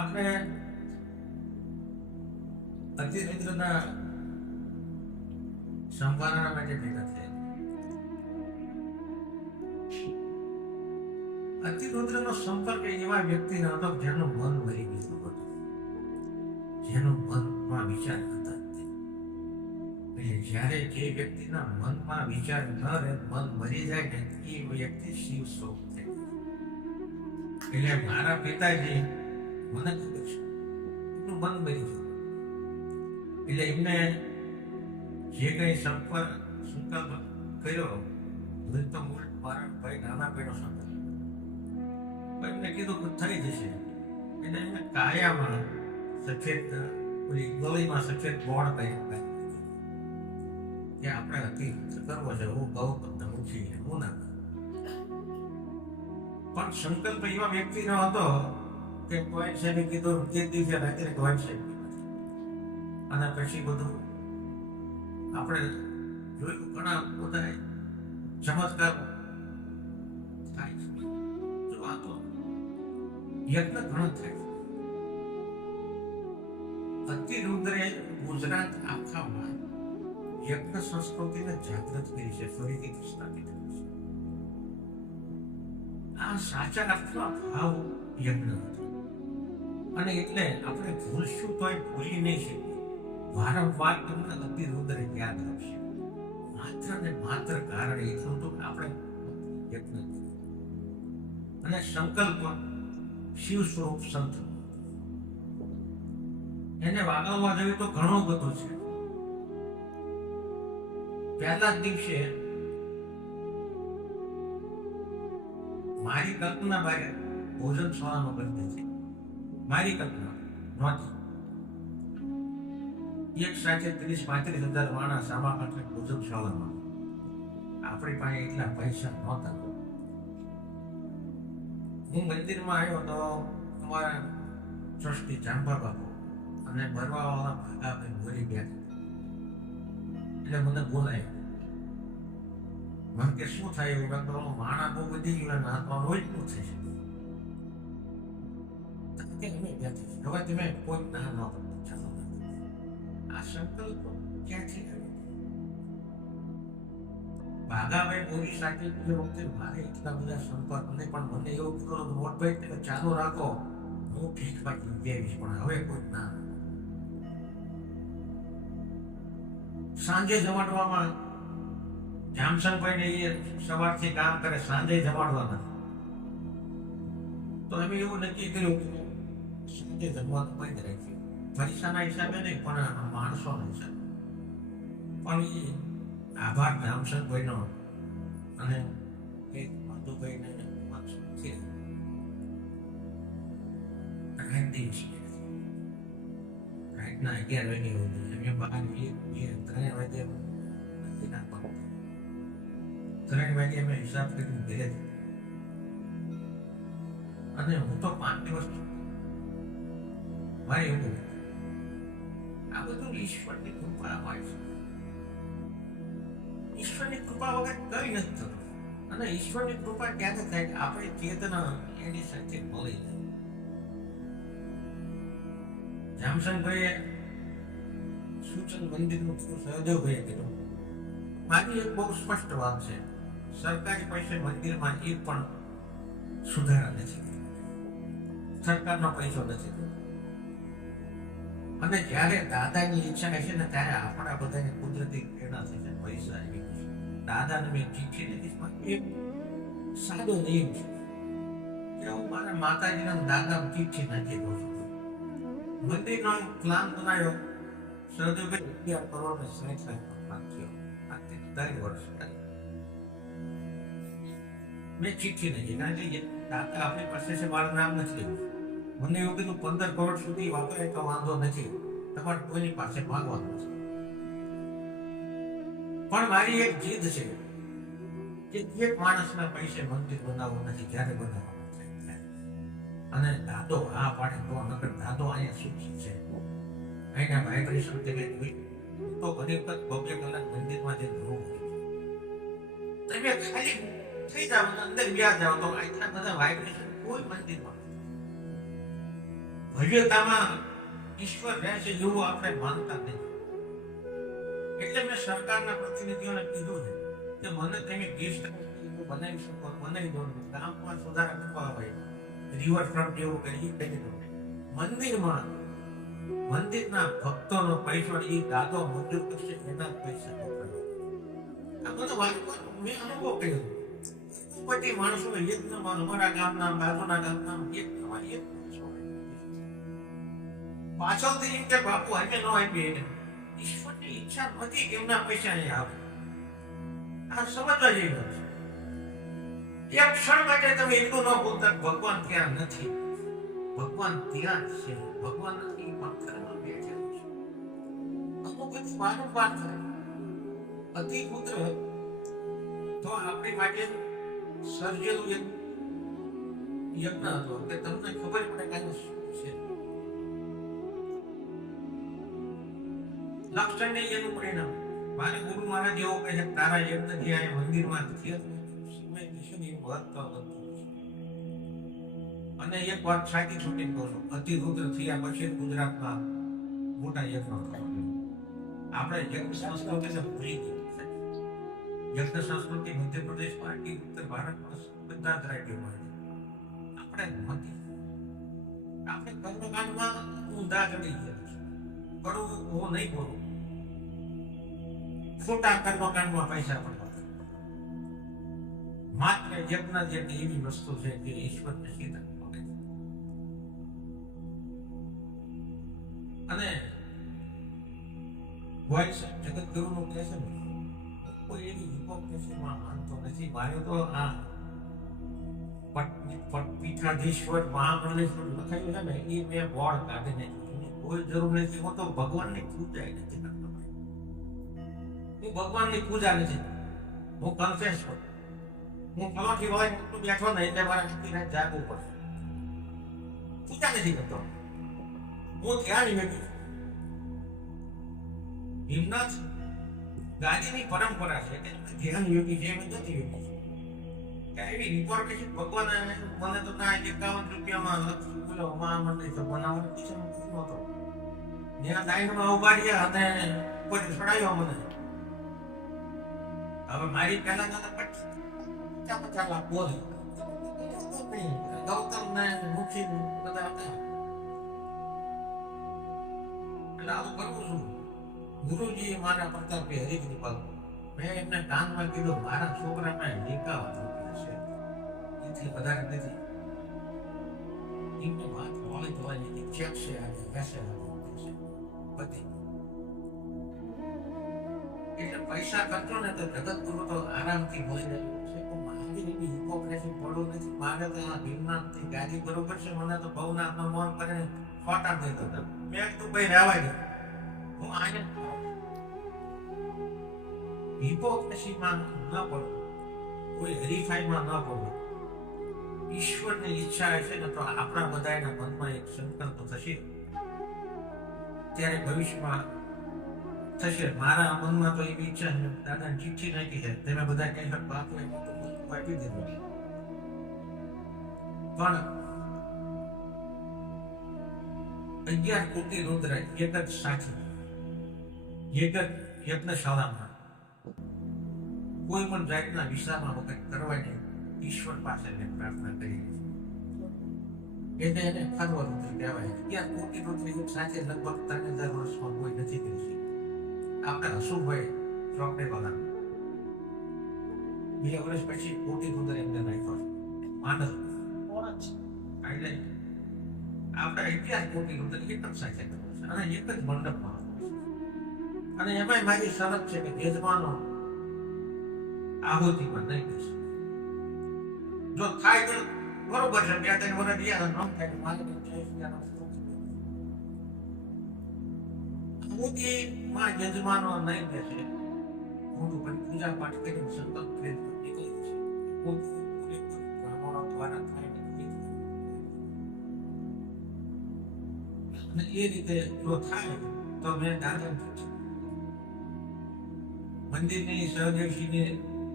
આપણે અતિરુદ્રના સંભાળવા માટે ભેગા થયા. અતિરુદ્રનો સંપર્ક એવા વ્યક્તિનો હતો જેનું મન મરી ગયું હતું, જેનું મનમાં વિચાર હતા. એટલે જ્યારે જે વ્યક્તિના મનમાં વિચાર ન રહે, મન મરી જાય ને, એ વ્યક્તિ શિવ સ્વરૂપ થઈ જાય. એટલે મારા પિતાજી મને ખબર છે એનું મન મરી ગયું. એટલે એમને જે કઈ સંકલ્પ કર્યો, તો મારા ભાઈ નાના ભાઈનો સંકલ્પ એમને કીધું કે થઈ જશે. એટલે એમને કાયામાં સફેદ ગળીમાં સફેદ બોર્ડ કરી કે આપણે હતી કરવો છે. હું કહું તમને મૂકી હું ના, પણ સંકલ્પ એવા વ્યક્તિનો હતો કે કોઈ સાહેબે કીધું તે દિવસે રાત્રે કોઈ સાહેબ, અને પછી બધું આપણે જોયું ઘણા બધા ચમત્કાર થાય છે. જો આ તો યજ્ઞ ઘણો થાય છે. અતિરુદ્રે ગુજરાત આખામાં યજ્ઞ સંસ્કૃતિને જાગૃત કરી છે, ફરીથી સ્થાપિત કરી છે. આ સાચા અર્થમાં ભાવ યજ્ઞ હતો. અને એટલે આપણે ભૂલશું તો ભૂલી નહીં શકીએ. વારંવાર તમને અતિરુદ્ર યાદ આવશે, માત્ર ને માત્ર કારણ એટલું તો આપણે યજ્ઞ અને સંકલ્પ શિવ સ્વરૂપ સંત એને વાગવવા જોઈએ તો ઘણું બધું છે. પહેલા જ દિવસે મારી કલ્પના બહાર ભોજન શાળામાં બનતી હતી. મારી કલ્પના નહોતી. એક સાથે 30-35 હજાર માણસ આમાં માટે ભોજન શાળામાં. આપણી પાસે એટલા પૈસા નહોતા. હું મંદિરમાં આવ્યો તો અમારા ટ્રસ્ટી ચાંપા બાપુ અને ભરવાવાળા ભાગાભાઈ મોરી ગયા. એટલે મને બોલાય, મને કે શું થાય એવું? માણા બહુ વધી ગયું, નાતવાનું હોય શું થશે? હવે તમે કોઈ ના ન ચાલો. આ સંકલ્પ ક્યાંથી આવ્યો? ભાગાભાઈ મોરી સાથે એ વખતે મારે એટલા બધા સંપર્ક નહીં, પણ મને એવું કીધું મોટભાઈ ચાલુ રાખો, હું ઠીક બાકી દેવીશ, પણ હવે કોઈ ના. સાંજે જમાડવામાં જામશંકભાઈને એ સવારથી કામ કરે, સાંજે જમાડવા નથી. તો અમે એવું નક્કી કર્યું કે સાંજે જમવાનું બંધ રાખ્યું. પૈસાના હિસાબે નહીં, પણ માણસોના હિસાબે. પણ એ આભાર જામશંકભાઈનો અને એક મધુભાઈને રાતના 11 વાગે અમે બહાર 3 વાગે 3 વાગે અમે હિસાબ કરીને ઘરે. અને હું તો 5 દિવસ મારે એવું આ બધું ઈશ્વરની કૃપા હોય છે. ઈશ્વરની કૃપા વગર કઈ નથી થતું. અને ઈશ્વરની કૃપા ક્યારે થાય? આપણે ચેતના એની સાથે મળી જાય. જામશંકભાઈએ સૂચન મંદિરનું સહદેવભાઈએ કીધું, મારી એક બહુ સ્પષ્ટ વાત છે, સરકારી પૈસે મંદિરમાં એક પણ સુધારા નથી, સરકારનો પૈસો નથી. અને જ્યારે દાદાની ઈચ્છા હશે ને ત્યારે આપણા બધાને કુદરતી પ્રેરણા થશે, પૈસા આવી જશે. દાદાને મેં ચીઠી લખીશ, એક સાદો નિયમ છે કે હું મારા માતાજીના દાદા ચીઠી નાખી દઉં છું. મંદિરનો પ્લાન બનાવ્યો, સહદેવભાઈ 11 કરોડ ને 60 લાખ થયો. આજથી 3 વર્ષ મેં ચીઠી નથી, કારણ કે દાદા આપણી પાસે છે, મારું નામ નથી લેવું. મને એવું કીધું 15 કરોડ સુધી વાપરે તો વાંધો નથી, તમારે કોઈની પાસે માંગવાનું નથી. પણ મારી એક જીદ છે કે એક માણસના પૈસે મંદિર બનાવવું નથી, જ્યારે બનાવવાનું થાય. અને દાદો આ પાડે તો નકર દાદો અહીંયા સુખી છે, અહીંના વાઇબ્રેશન તમે જોઈ તો ઘણી વખત 2 કલાક મંદિરમાં જે ધ્રુવ તમે ખાલી થઈ જાવ, અંદર વ્યા જાવ તો આટલા બધા વાઇબ્રેશન કોઈ મંદિરમાં ભવ્યતામાં ઈશ્વર રહે છે એવું આપણે માનતા નથી. એટલે મેં સરકારના પ્રતિનિધિઓને કીધું છે કે મને તમે ગેસ્ટ બનાવી શકો, બનાવી દો, ગામમાં સુધારા કરવા હોય, રિવરફ્રન્ટ જેવું કરી દો. મંદિરના ભક્તોનો પૈસો એ દાદો મંજૂર કરશે, એના પૈસા વપરાય. આ બધો વાતમાં મેં અનુભવ કર્યો. બધી માણસો યજ્ઞમાં, અમારા ગામના, બાજુના ગામના યજ્ઞમાં પાછળથી એમ કે બાપુ અમે ન આપીએ એને. ઈશ્વરની ઈચ્છા નથી કે એમના પૈસા અહીંયા આવે. આ સમજવા જેવી વાત છે. એક ક્ષણ માટે તમે એટલું ન બોલતા ભગવાન ત્યાં નથી. ભગવાન ત્યાં છે. ભગવાન નથી, પથ્થરમાં બેઠેલું છે. અમુક બધી વારંવાર થાય. અતિ પુત્ર તો આપણી માટે સર્જેલું એક યજ્ઞ હતો કે તમને ખબર પડે કે શું છે. લક્ષણ નહીં એનું પરિણામ. મારે ગુરુ મહારાજ એવો કહે છે તારા યજ્ઞ જે આ મંદિરમાં અને એક વાત સાચી છૂટી કહું છું, અતિરુદ્ર થયા પછી ગુજરાતમાં મોટા યજ્ઞ આપણે યજ્ઞ સંસ્કૃતિને ભૂલી ગઈ. યજ્ઞ સંસ્કૃતિ મધ્યપ્રદેશમાં કે ઉત્તર ભારતમાં બધા જ રાજ્યોમાં આપણે નથી. આપણે કર્મકાંડમાં ઊંધા ચડી ગયા. કરવું હું નહીં કરું, ખોટા કર્મકાંડમાં પૈસા પડવા. માત્ર યજ્ઞ જેટલી એવી વસ્તુ છે કે ઈશ્વરને સીધા મળે. અને જગતગુરુનું કહે છે ને, કોઈ એવી હિપોક્રેસીમાં માનતો નથી. મારે તો આ પીઠાધીશ્વર મહામંડલેશ્વર લખાયું છે ને, એ મેં બોર્ડ કાઢીને કોઈ જરૂર નથી. હું તો ભગવાનની પૂજા નથી કરતો. હું ભગવાનની પૂજા નથી. હું કન્ફેસ કરું. હું ફલોથી હોય બેઠો ને એટલે મારા વ્યક્તિને જાગવું પડશે. પૂજા નથી કરતો. હું ધ્યાન યોગી છું. ભીમનાથ ગાદીની પરંપરા છે કે ધ્યાન યોગી છે, એમ નથી યોગી છે. એવી રિપોર્ટેશન ભગવાન મને તો ના 51 રૂપિયામાં મહામંડળ તો બનાવવાનું પૈસા નહોતો. જ્યાં લાઈનમાં ઉભા રહ્યા અને કોઈ છોડાયો મને. હવે મારી પહેલા 50 લાખ બોલે ગૌતમ ને મુખી બધા હતા. એટલે આવું કરવું છું. ગુરુજી મારા પ્રતાપે હરિકૃપા મેં એમને કાનમાં કીધું મારા છોકરામાં 51 રૂપિયા છે, એથી વધારે નથી. એમને વાત વળી થવાની ચેક છે, આજે મેસેજ છે બધી. એટલે પૈસા ખર્ચો ને તો જગતગુરુ તો આરામથી બોલી રહ્યું છે. હિપોક્રેસી પડવું નથી. મારે તો આ ભીમનાથની ગાડી બરોબર છે. મને તો ભવનાથનો મોન કરીને ફોટા દેતો હતો. મેં કીધું ભાઈ રહેવા દે, હું આને હિપોક્રેસીમાં ન પડું, કોઈ હરીફાઈમાં ન પડું. ઈશ્વરની ઈચ્છા છે ને તો આપણા બધાના મનમાં એક સંકલ્પ થશે, ત્યારે ભવિષ્યમાં થશે. મારા મનમાં તો એવી ઈચ્છા છે, દાદાને ચિઠ્ઠી નાખી છે, તમે બધા કઈ બાપુ આપી દીધું. પણ 11 કોટી રુદ્ર એક જ સાચી એક જ યજ્ઞશાળામાં કોઈ પણ જાતના વિસામાં વખત કરવાની ઈશ્વર પાસે પ્રાર્થના કરી છે. એને ખરવ રુદ્ર કહેવાય. 11 કોટી રુદ્ર એક સાથે લગભગ 3000 વર્ષમાં કોઈ નથી કરી શકતું. આપણે હસુભાઈ ચોકડે વાળા 2 વર્ષ પછી કોટી રુદ્ર એમને નાખ્યો માનસ એટલે આપણે 11 કોટી રુદ્ર એક જ સાથે કરવું છે અને એક જ મંડપમાં. અને એમાં મારી શરત છે કે યજમાનો આહુતિમાં નહીં બેસે. જો થાય તો બરોબર છે, 2-3 વર્ષ રહ્યા ન થાય મારે આહુતિમાં યજમાનો નહીં બેસે. મોટું પણ પૂજા પાઠ કરી સંકલ્પ કરી નીકળી છે. બ્રાહ્મણો દ્વારા થાય અને એ રીતે જો થાય તો મેં દાદા મંદિરની સહદેવસિંહની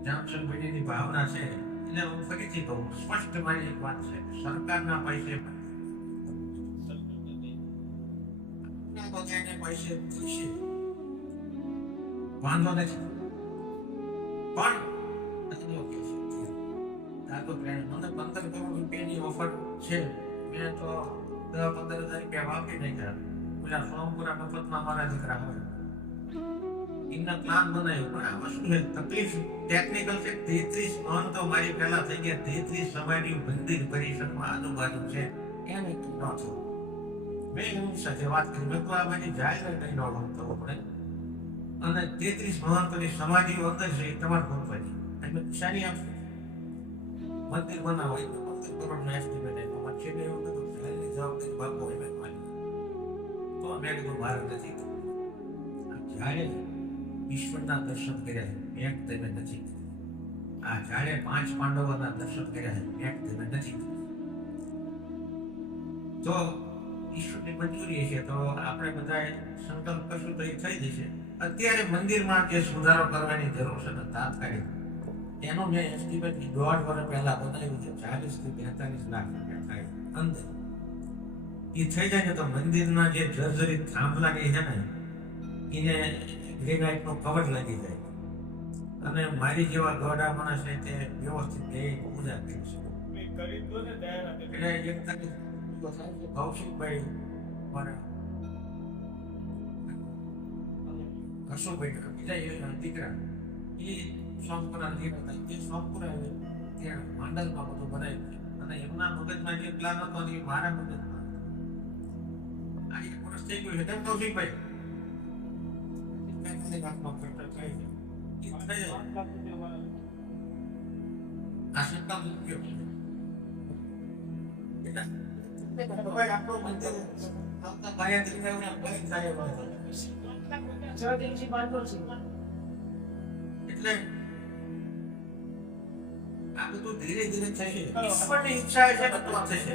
જામશંકરની ભાવના છે. એટલે હું ફરીથી કહું, સ્પષ્ટ મારી એક વાત છે, સરકારના પૈસે બધાને પૈસે થશે વાંધો નથી, પણ મને 15 કરોડ રૂપિયાની ઓફર છે, મેં તો 10-15 હજાર રૂપિયા વાપરી નાખ્યા. પેલા સોમપુરા મફતમાં મારા દીકરા હોય એમના પ્લાન બનાવ્યો. પણ આમાં શું છે તકલીફ ટેકનિકલ છે. 33 મહંતો તો મારી પહેલા થઈ ગયા. 33 સમાજની મંદિર પરિષદમાં આજુબાજુ છે એને ન થયું. મેં એમની સાથે વાત કરી, મેં તો આ બધી જાહેરાત નહીં ન થવો પડે અને 33 મહંતોની સમાધિ અંદર છે એ તમારે ગોતવાની. એટલે શાની આપશે મંદિર બનાવો એ 15 કરોડનો એસ્ટિમેટ આપ્યો. છેલ્લે એવું કીધું પહેલી જવાબદારી બાપુ એમ માની તો મેં કીધું મારે નથી. જ્યારે ઈશ્વરના દર્શન કર્યા મેં તમે નથી. આ જ્યારે 5 પાંડવોના દર્શન કર્યા મેં તમે નથી. તો ઈશ્વરની મંજૂરી છે તો આપણે બધા સંકલ્પ કરશું તો એ થઈ જશે. અત્યારે મંદિરમાં જે સુધારો કરવાની જરૂર છે ને તાત્કાલિક એનો મેં એસ્ટિમેટ 1.5 વર્ષ પહેલા બનાવ્યું છે. 40 થી 42 લાખ રૂપિયા થાય અંદર. એ થઈ જાય ને તો મંદિરના જે જર્જરિત થાંભલાની છે ને એને ગ્રેનાઇટનો કવર લાગી જાય અને મારી જેવા ગોડા માણસ છે તે વ્યવસ્થિત એ પૂજા કરી શકે. એટલે એક તક કૌશિકભાઈ મારા કશુભાઈ બીજા દીકરા એ સોમપુરા દીકરા એ સોમપુરા ત્યાં માંડલમાં બધું બનાવ્યું છે અને એમના મગજમાં જે પ્લાન હતો એ મારા મગજમાં આ 1 વર્ષ થઈ ગયું છે. તેમ કૌશિકભાઈ એટલે આ બધું ધીરે ધીરે થશે. ઈશ્વરની ઈચ્છા છે તો થશે.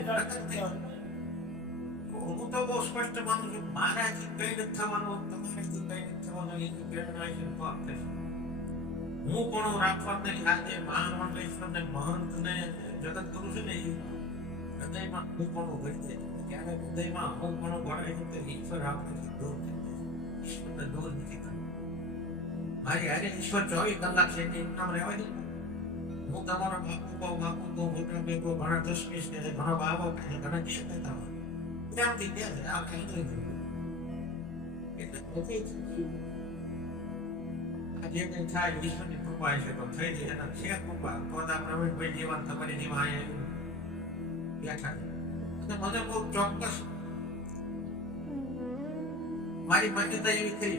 હું તો બહુ સ્પષ્ટ માનું છું મારાથી કઈ નથી થવાનું, તમારાથી કઈ નથી થવાનું. એની પ્રેરણા છે તો આપ થશે. હું પણ રાખવા નહીં. આજે મહામંડલેશ્વરને મહંતને જગત કરું છું ને એ હૃદયમાં હું પણ ભરી દે. ત્યારે હૃદયમાં હું પણ ભરાય છે તો ઈશ્વર આપણને દૂર થઈ જાય. ઈશ્વરને દૂર નથી કરવું. મારી હારે ઈશ્વર 24 કલાક છે કે નામ રહેવા દે. હું તમારો બાપુ કહું મોટા બેગો ઘણા દસમીસ કે ઘણા બાબો કે ઘણા જે કહેતા હોય ત્યાંથી કે આ કઈ નહીં. એટલે આ જે કંઈ થાય ઈશ્વરની કૃપા છે તો થઈ જાય. એના છે કૃપા તો પ્રવીણભાઈ જીવન તમારી જેવા અહીંયા બેઠા છે. અને મને બહુ ચોક્કસ મારી માન્યતા એવી થઈ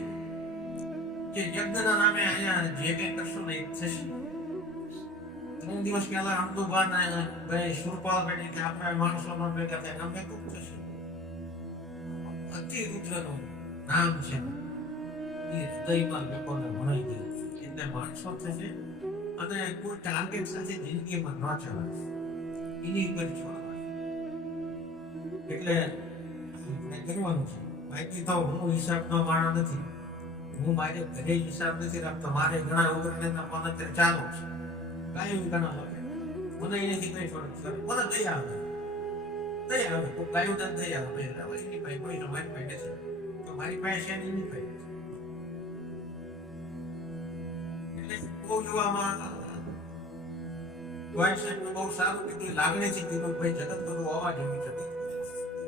કે યજ્ઞના નામે અહીંયા જે કંઈ કરશું ને એ થશે. 3 દિવસ પહેલા અમદુભાન ભાઈ સુરપાલભાઈ કે આપણે માણસોનો ભેગા થાય અમે ખૂબ થશે. અતિ રુદ્રનું નામ છે એ હૃદયમાં લોકોને ભણાઈ ગયું એટલે માણસો થશે અને કોઈ ટાર્ગેટ સાથે જિંદગીમાં ન ચલાવે એની ઉપર છોડવા. એટલે કરવાનું છે. બાકી તો હું હિસાબનો માણો નથી. હું મારે ઘરે હિસાબ નથી રાખતો. મારે ઘણા ઉગ્રને ફોન અત્યારે ચાલુ છે. ગાયું ઘણા લોકો મને એનાથી કઈ ફરક મને દયા આવે તો ગાયું દન દયા આવે. એની પાસે કોઈ મારી પાસે નથી તો મારી પાસે છે એની પાસે. એટલે બહુ જોવામાં ગોયલ સાહેબ બહુ સારું કીધું. લાગણીથી કીધું ભાઈ જગત ગુરુ હોવા જેવી છે.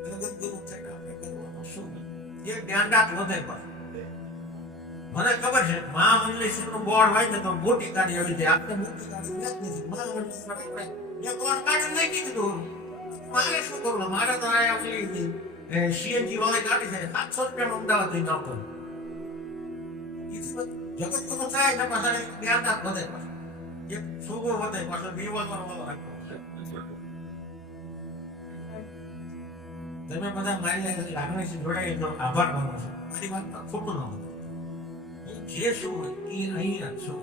જગત ગુરુ થઈને આપણે કરવાનું શું એ જ્ઞાનદાત વધે. પણ મને ખબર છે મહામંડલેશ્વરનું બોર્ડ હોય ને તો મોટી ગાડી આવી જાય. આપણે મોટી ગાડી નથી. મહામંડલેશ્વર મેં બોર્ડ કાઢી નહીં કીધું. મારે શું કરવું? મારે તો આ આપણી સીએનજી વાળી ગાડી છે 700 રૂપિયામાં અમદાવાદ લઈને આવતો. જગત ગુરુ થાય ને પાછા જ્ઞાનદાત વધે. પાછું એક શુભો વધે. પાછો વિવાદમાં રાખવો. તમે બધા મારી લાગણીથી જોડાઈ તો આભાર માનો છો. મારી વાત ખોટું ન હોય. જે શું હોય એ અહીંયા છો.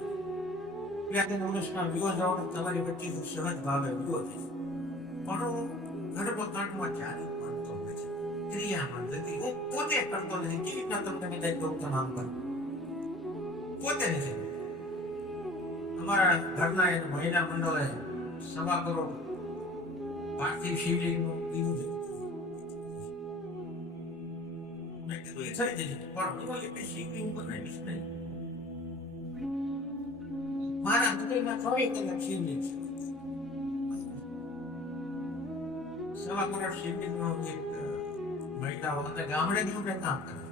2-3 વર્ષના વિવો જવાનું તમારી વચ્ચે સહજ ભાવે વિવો થશે. પણ ગર્ભકાંડમાં ચાલી માનતો નથી. ક્રિયામાં નથી. હું પોતે કરતો નથી. કેવી રીતના તમને બધા ડોક્ટર નામ કરું પોતે નથી. અમારા ઘરના એક મહિલા મંડળે 1.25 કરોડ પાર્થિવ શિવલિંગનું દીધું છે. મેં કીધું એ થઈ જશે પણ હું એ શિવલિંગ બનાવીશ નહીં. મારા હૃદયમાં 24 કલાક શિવલિંગ છે. સવા કરોડ શિવલિંગનો એક મહિલાઓ અને ગામડે ગામડે કામ કરે.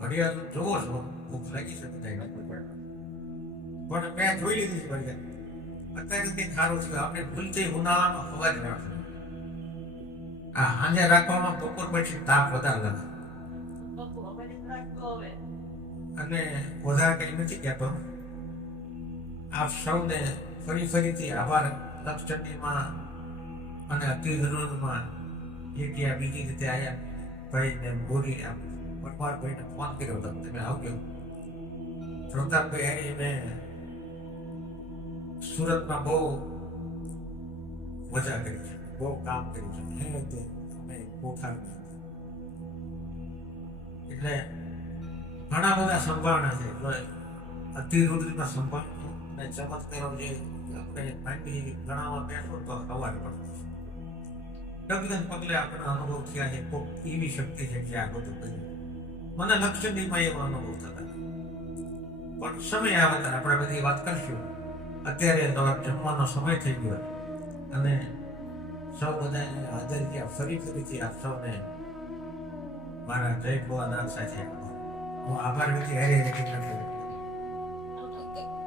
ઘડિયાળ જોવો છો ભૂખ લાગી શકે પણ મેં જોઈ લીધી છે ઘડિયાળ. અત્યારે કંઈ સારું છે આપણે ભૂલથી ઉનાળામાં અવાજ રાખો. આ સાંજે રાખવામાં બપોર પછી તાપ વધારે લાગે અને વધારે કંઈ નથી કહેતો. આપ સૌને ફરીથી આભાર. લક્ષચંડીમાં અને અતિ જરૂરમાં એક યા બીજી રીતે આયા ભાઈને બોલી પરમારભાઈને ફોન કર્યો હતો તમે આવજો. પ્રતાપભાઈ મેં સુરતમાં બહુ મજા કરી છે, બહુ કામ કર્યું છે. અમે પોખારમાં એટલે ઘણા બધા સંભાળના છે. અતિરુદ્રમાં સંભાળવું અને ચમત્કારો જે આપણે માંડી ગણાવવા બેઠો તો અવાજ પડતો ડગદન પગલે આપણા અનુભવ થયા છે. કોઈ એવી શક્તિ છે જે આ બધું કર્યું. મને લક્ષદ્વીપમાં એવો અનુભવ થતા પણ સમય આવે ત્યારે આપણે બધી વાત કરશું. અત્યારે તો જમવાનો સમય થઈ ગયો અને સૌ બધાને હાજર થયા. ફરીથી આપ સૌને મારા જય ભોળાનાથ સાથે હું આભાર વિધિ હારે